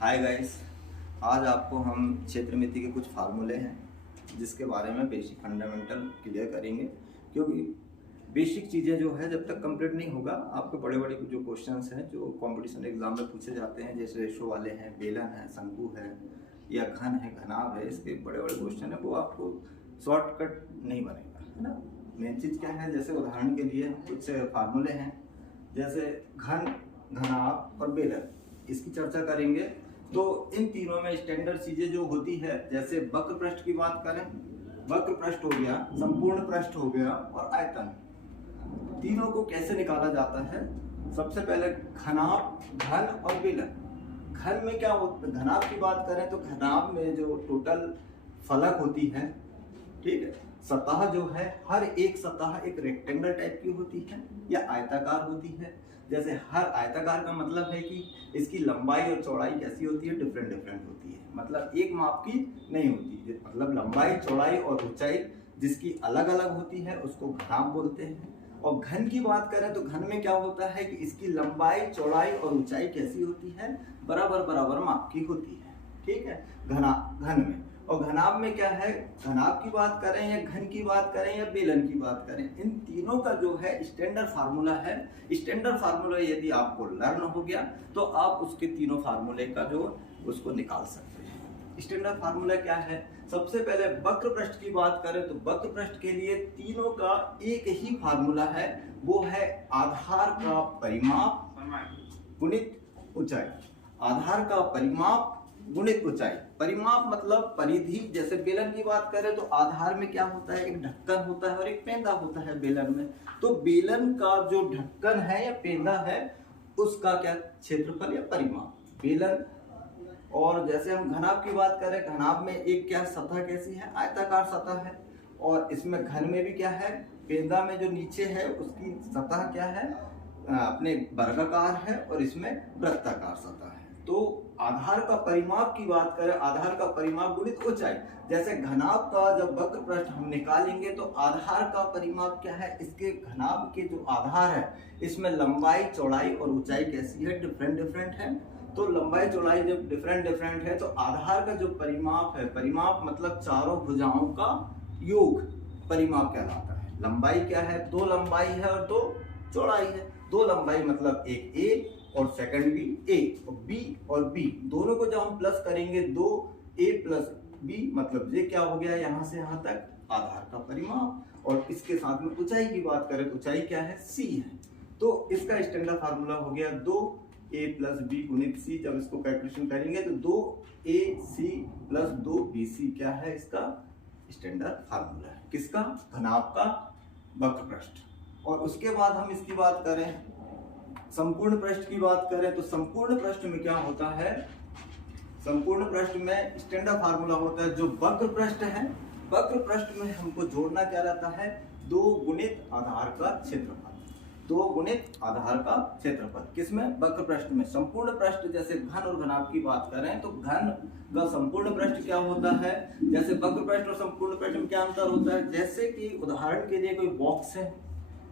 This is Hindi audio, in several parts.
हाय गाइस, आज आपको हम क्षेत्रमिति के कुछ फार्मूले हैं जिसके बारे में बेसिक फंडामेंटल क्लियर करेंगे। क्योंकि बेसिक चीज़ें जो है जब तक कंप्लीट नहीं होगा, आपके बड़े बड़े जो क्वेश्चंस हैं जो कंपटीशन एग्जाम में पूछे जाते हैं, जैसे रेशो वाले हैं, बेलन है, शंकु है या घन है, घनाभ है, इसके बड़े बड़े क्वेश्चन है, वो आपको शॉर्टकट नहीं बनेगा, है ना। मेन चीज़ क्या है, जैसे उदाहरण के लिए कुछ फार्मूले हैं, जैसे घन, घनाभ और बेलन, इसकी चर्चा करेंगे। तो इन तीनों में स्टैंडर्ड चीजें जो होती है, जैसे वक्र पृष्ठ की बात करें, वक्र पृष्ठ हो गया, संपूर्ण पृष्ठ हो गया और आयतन, तीनों को कैसे निकाला जाता है। सबसे पहले घनाभ, घन और बेलन। घन में क्या होता है, घनाभ की बात करें तो घनाभ में जो टोटल फलक होती है, ठीक है, सतह जो है, हर एक सतह एक रेक्टेंगल टाइप की होती है या आयताकार होती है। जैसे हर आयताकार का मतलब है कि इसकी लंबाई और चौड़ाई कैसी होती है, डिफरेंट डिफरेंट होती है, मतलब एक माप की नहीं होती, मतलब लंबाई, चौड़ाई और ऊंचाई जिसकी अलग अलग होती है उसको घनाभ बोलते हैं। और घन की बात करें तो घन में क्या होता है कि इसकी लंबाई, चौड़ाई और ऊंचाई कैसी होती है, बराबर बराबर माप की होती है, ठीक है, घन में। और घनाभ में क्या है, घनाभ की बात करें या घन की बात करें या बेलन की बात करें, इन तीनों का जो है स्टैंडर्ड फार्मूला है। स्टैंडर्ड फार्मूला यदि आपको लर्न हो गया तो आप उसके तीनों फार्मूले का जो उसको निकाल सकते हैं। स्टैंडर्ड फार्मूला क्या है, सबसे पहले वक्र पृष्ठ की बात करें तो वक्र पृष्ठ के लिए तीनों का एक ही फार्मूला है, वो है आधार का परिमाप गुणित ऊंचाई। आधार का परिमाप गुणित ऊंचाई। परिमाप मतलब परिधि। जैसे बेलन की बात करें तो आधार में क्या होता है, एक ढक्कन होता है और एक पेंदा होता है बेलन में। तो बेलन का जो ढक्कन है या पेंदा है उसका क्या क्षेत्रफल या परिमाप, बेलन। और जैसे हम घनाभ की बात करें, घनाभ में एक क्या सतह कैसी है, आयताकार सतह है। और इसमें घन में भी क्या है, पेंदा में जो नीचे है उसकी सतह क्या है, अपने वर्गाकार है और इसमें वृत्ताकार सतह है। तो आधार का परिमाप की बात करें, आधार का परिमाप गुणित ऊंचाई। जैसे घनाभ का जब वक्र पृष्ठ हम निकालेंगे तो आधार का परिमाप क्या है, इसके घनाभ के जो आधार है इसमें लंबाई, चौड़ाई और ऊंचाई कैसी है, डिफरेंट डिफरेंट है। तो लंबाई चौड़ाई जब डिफरेंट डिफरेंट है तो आधार का जो परिमाप है, परिमाप मतलब चारों भुजाओं का योग परिमाप कहलाता है। लंबाई क्या है, दो लंबाई है और दो चौड़ाई है। दो लंबाई मतलब एक ए और सेकंड भी ए, और बी और बी दोनों को जब हम प्लस करेंगे, 2a प्लस बी, मतलब ये क्या हो गया, यहाँ से यहाँ तक आधार का परिमाप। और इसके साथ में ऊंचाई की बात करें तो ऊंचाई क्या है, c है। तो इसका स्टैंडर्ड फार्मूला हो गया 2a प्लस बी गुणित सी। जब इसको कैलकुलेशन करेंगे तो 2ac प्लस 2bc क्या है, इसका स्टैंडर्ड फार्मूला है। किसका, घनाभ का वक्र पृष्ठ। और उसके बाद हम इसकी बात करें, संपूर्ण पृष्ठ की बात करें तो संपूर्ण पृष्ठ में क्या होता है, संपूर्ण पृष्ठ में स्टैंडर्ड फार्मूला होता है जो वक्र पृष्ठ है। वक्र पृष्ठ में हमको जोड़ना क्या रहता है, 2 गुणित आधार का क्षेत्रफल। 2 गुणित आधार का क्षेत्रफल किसमें, वक्र पृष्ठ में। संपूर्ण पृष्ठ जैसे घन और घनाभ की बात करें तो घन का संपूर्ण पृष्ठ क्या होता है, जैसे वक्र पृष्ठ और संपूर्ण पृष्ठ में क्या अंतर होता है। जैसे कि उदाहरण के लिए कोई बॉक्स है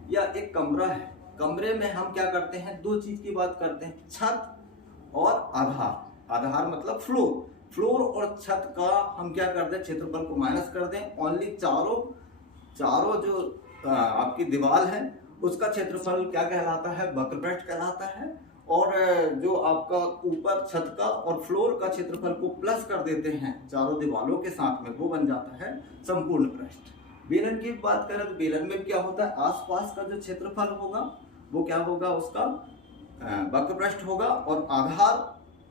या एक कमरा है, कमरे में हम क्या करते हैं, दो चीज की बात करते हैं, छत और आधार। आधार मतलब फ्लोर। फ्लोर और छत का हम क्या करते हैं, क्षेत्रफल को माइनस कर दें, ओनली चारों जो आपकी दीवार है उसका क्षेत्रफल क्या कहलाता है, वक्र पृष्ठ कहलाता है। और जो आपका ऊपर छत का और फ्लोर का क्षेत्रफल को प्लस कर देते हैं चारों दीवारों के साथ में, वो बन जाता है संपूर्ण पृष्ठ। बेलन की बात करें तो बेलन में क्या होता है, आसपास का जो क्षेत्रफल होगा वो क्या होगा, उसका वक्र पृष्ठ होगा। और आधार,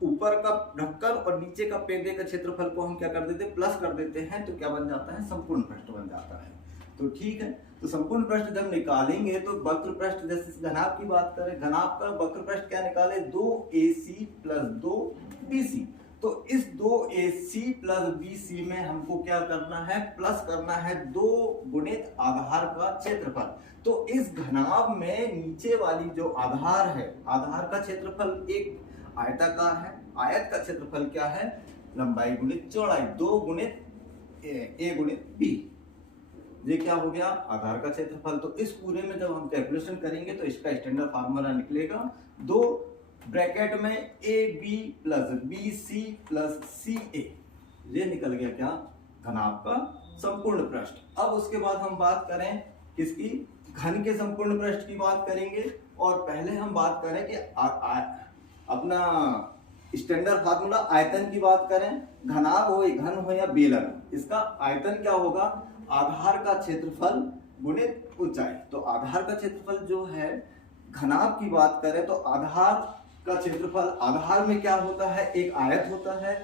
ऊपर का ढक्कन और नीचे का पेंदे का क्षेत्रफल को हम क्या कर देते हैं, प्लस कर देते हैं, तो क्या बन जाता है, संपूर्ण पृष्ठ बन जाता है। तो ठीक है, तो संपूर्ण पृष्ठ जब निकालेंगे तो वक्र पृष्ठ, जैसे घनाभ की बात करें, घनाभ का वक्र पृष्ठ क्या निकाले, 2ac प्लस 2bc। तो इस 2ac प्लस bc में हमको क्या करना है, प्लस करना है 2 गुणित आधार का क्षेत्रफल। तो इस घनाभ में नीचे वाली जो आधार है, आधार का क्षेत्रफल एक आयताकार है, आयत का क्षेत्रफल क्या है, लंबाई गुणित चौड़ाई, 2 गुणित a गुणित b। ये क्या हो गया, आधार का क्षेत्रफल। तो इस पूरे में जब हम कैलकुलेशन करेंगे तो इसका स्टैंडर्ड फार्मूला निकलेगा 2 ब्रैकेट में AB plus BC plus CA, ये निकल गया क्या, घनाभ का संपूर्ण पृष्ठ। अब उसके बाद हम बात करें किसकी, घन के संपूर्ण पृष्ठ की बात करेंगे। और पहले हम बात करें कि अपना स्टैंडर्ड फार्मूला आयतन की बात करें, घनाभ हो घन हो या बेलन, इसका आयतन क्या होगा, आधार का क्षेत्रफल गुणित ऊंचाई। तो आधार का क्षेत्रफल जो है, घनाभ की बात करें तो आधार का क्षेत्रफल, आधार में क्या होता है, एक आयत होता है,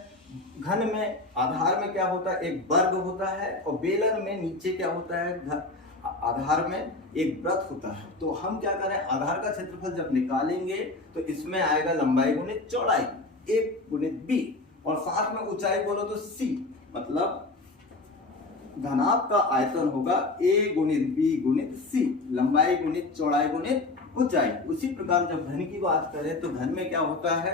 घन में आधार में क्या होता है, एक वर्ग होता है, और बेलन में नीचे क्या होता है, आधार में एक वृत्त होता है। तो हम क्या करें, आधार का क्षेत्रफल जब निकालेंगे तो इसमें आएगा लंबाई गुणित चौड़ाई, a गुणित b, और साथ में ऊंचाई बोलो तो c, मतलब घनाभ का आयतन होगा a गुणित b गुणित c, लंबाई गुणित चौड़ाई गुणित ऊंचाई। उसी प्रकार जब घन की बात करें तो घन में क्या होता है,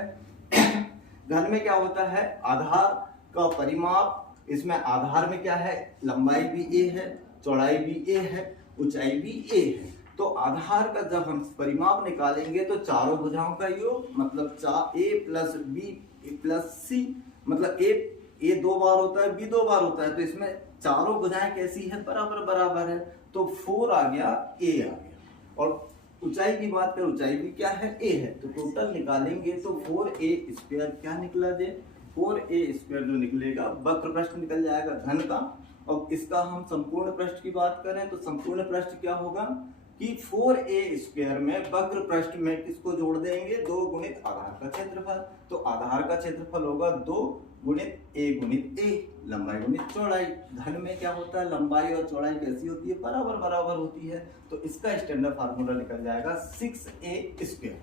घन में क्या होता है, आधार का परिमाप, इसमें आधार में क्या है, लंबाई भी a है, चौड़ाई भी a है, ऊंचाई भी a है। तो आधार का जब हम परिमाप निकालेंगे तो चारों भुजाओं का योग, मतलब a plus b plus c, मतलब a दो बार होता है, b दो बार होता है, तो इसमें चारों भुजाएं कैसी है, बराबर बराबर है, तो 4 आ गया, a आ गया। और ऊंचाई की बात करें, ऊंचाई भी क्या है, a है, तो टोटल निकालेंगे तो 4a स्क्वायर क्या निकला जे, 4a स्क्वायर जो निकलेगा, वक्र पृष्ठ निकल जाएगा घन का। और इसका हम संपूर्ण पृष्ठ की बात करें तो संपूर्ण पृष्ठ क्या होगा कि 4a स्क्वायर में वक्र पृष्ठ में किसको जोड़ देंगे, 2 गुणित आधार का क्षेत्रफल। तो आधार का क्षेत्रफल होगा 2 गुणित a गुणित a, लंबाई गुणित चौड़ाई। घन में क्या होता है, लंबाई और चौड़ाई कैसी होती है, बराबर बराबर होती है। तो इसका स्टैंडर्ड फार्मूला निकल जाएगा 6a स्क्वायर,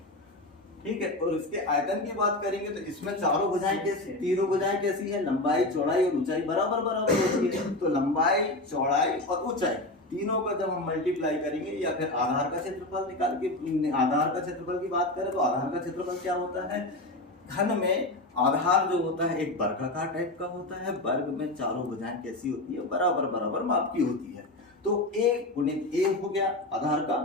ठीक है। और इसके आयतन की बात करेंगे तो इसमें चारों भुजाएं कैसी, तीनों भुजाएं कैसी है, लंबाई चौड़ाई और ऊंचाई बराबर बराबर होती है। तो लंबाई चौड़ाई और ऊंचाई तीनों का जब हम मल्टीप्लाई करेंगे, या फिर आधार का क्षेत्रफल निकाल के, आधार का क्षेत्रफल की बात करें तो आधार का क्षेत्रफल क्या होता है, घन में आधार जो होता है एक वर्गाकार टाइप का होता है, वर्ग में चारों भुजाएं कैसी होती है, बराबर बराबर माप की होती है। तो a गुणित a हो गया आधार का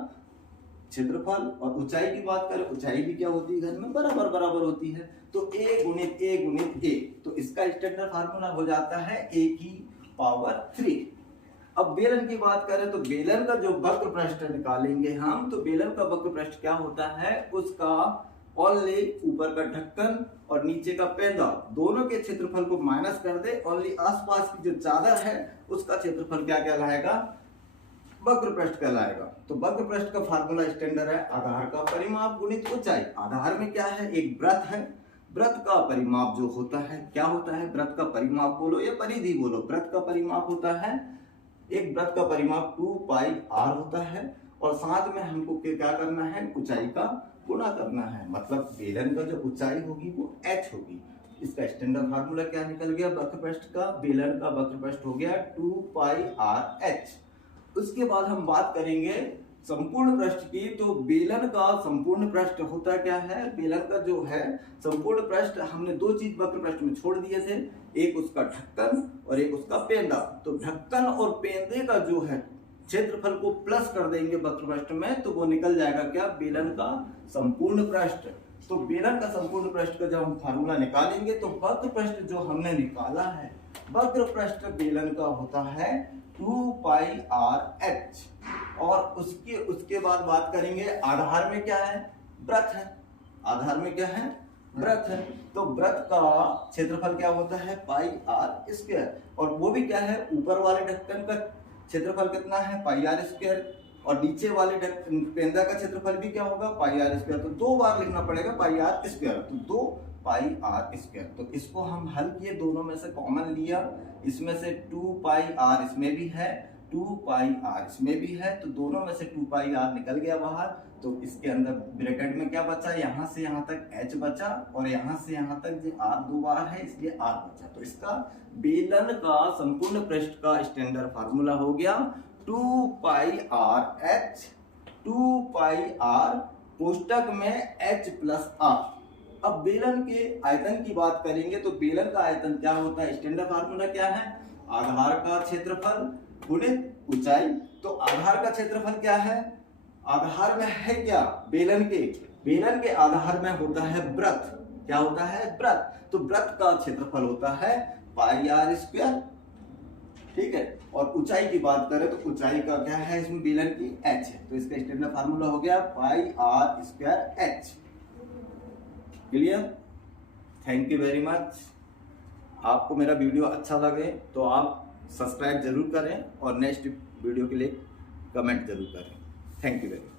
क्षेत्रफल, और ऊंचाई की बात करें, ऊंचाई भी क्या होती है, घन में बराबर बराबर होती है। तो a गुणित a, तो इसका स्टैंडर्ड फार्मूला हो जाता है a की पावर 3। अब बेलन की बात करें तो बेलन का जो वक्र पृष्ठ निकालेंगे हम, तो बेलन का वक्र पृष्ठ क्या होता है, उसका ओनली ऊपर का ढक्कन और नीचे का पेंदा दोनों के क्षेत्रफल को माइनस कर दे, ओनली आसपास की जो चादर है उसका क्षेत्रफल क्या कहलाएगा, वक्र पृष्ठ कहलाएगा। तो वक्र पृष्ठ का फार्मूला स्टैंडर्ड है आधार का परिमाप गुणित ऊंचाई। आधार में क्या है, एक वृत्त है, वृत्त का परिमाप जो होता है, क्या होता है, वृत्त का परिमाप बोलो या परिधि बोलो, वृत्त का परिमाप होता है, एक वृत्त का परिमाप 2 पाई r होता है, और साथ में हमको क्या करना है, ऊंचाई का गुणा करना है, मतलब बेलन का जो ऊंचाई होगी वो h होगी। इसका स्टैंडर्ड फार्मूला क्या निकल गया, वक्र पृष्ठ का, बेलन का वक्र पृष्ठ हो गया 2 पाई r h। उसके बाद हम बात करेंगे संपूर्ण पृष्ठ की। तो बेलन का संपूर्ण पृष्ठ होता क्या है, बेलन का जो है संपूर्ण पृष्ठ, हमने दो चीज वक्र पृष्ठ में छोड़ दिए थे, एक उसका ढक्कन और एक उसका पेंदा। तो ढक्कन और पेंदे का जो है क्षेत्रफल को प्लस कर देंगे वक्र पृष्ठ में, तो वो निकल जाएगा क्या, बेलन का संपूर्ण पृष्ठ। तो बेलन का संपूर्ण पृष्ठ का जब हम फार्मूला निकालेंगे तो वक्र पृष्ठ जो हमने निकाला है, वक्र पृष्ठ बेलन का होता है 2 पाई r h। और उसके बाद बात करेंगे आधार में क्या है, वृत्त है, आधार में क्या है, वृत्त है। तो वृत्त का क्षेत्रफल क्या होता है, पाई r स्क्वायर, और वो भी क्या है, ऊपर वाले ढक्कन का क्षेत्रफल कितना है, पाई r स्क्वायर, और नीचे वाले पेंदा का क्षेत्रफल भी क्या होगा, पाई r स्क्वायर। तो 2 बार लिखना पड़ेगा पाई r स्क्वायर, तो 2 पाई r स्क्वायर। तो इसको हम हल किए, दोनों में से कॉमन लिया, इसमें से 2 पाई r इसमें भी है, 2 पाई r इसमें भी है, तो दोनों में से 2 पाई r निकल गया बाहर। तो इसके अंदर ब्रैकेट में क्या बचा, यहाँ से यहाँ तक h बचा, और यहाँ से यहाँ तक जो r 2 बार है इसलिए r बचा। तो इसका बेलन का संपूर्ण पृष्ठ का स्टैंडर्ड फार्मूला हो गया 2 पाई r h, 2 पाई r कोष्टक में h प्लस r। अब बेलन के आयतन की बात करेंगे तो बेलन का आयतन क्या होता है, स्टैंडर्ड फार्मूला क्या है, आधार का क्षेत्रफल गुणित ऊंचाई। तो आधार का क्षेत्रफल क्या है, आधार में है क्या, बेलन के बेलन के आधार में होता है व्रत। क्या होता है? व्रत। तो व्रत का क्षेत्रफल होता है पाई आर स्क्वायर, ठीक है। और ऊंचाई की बात करें तो ऊंचाई का क्या है इसमें बेलन की? h है। तो इसका स्टैंडर्ड फार्मूला हो गया pi r square h। Clear? Thank you very much. आपको मेरा वीडियो अच्छा लगे तो आप सब्सक्राइब जरूर करें और नेक्स्ट वीडियो के लिए कमेंट जरूर करें। Thank you very much.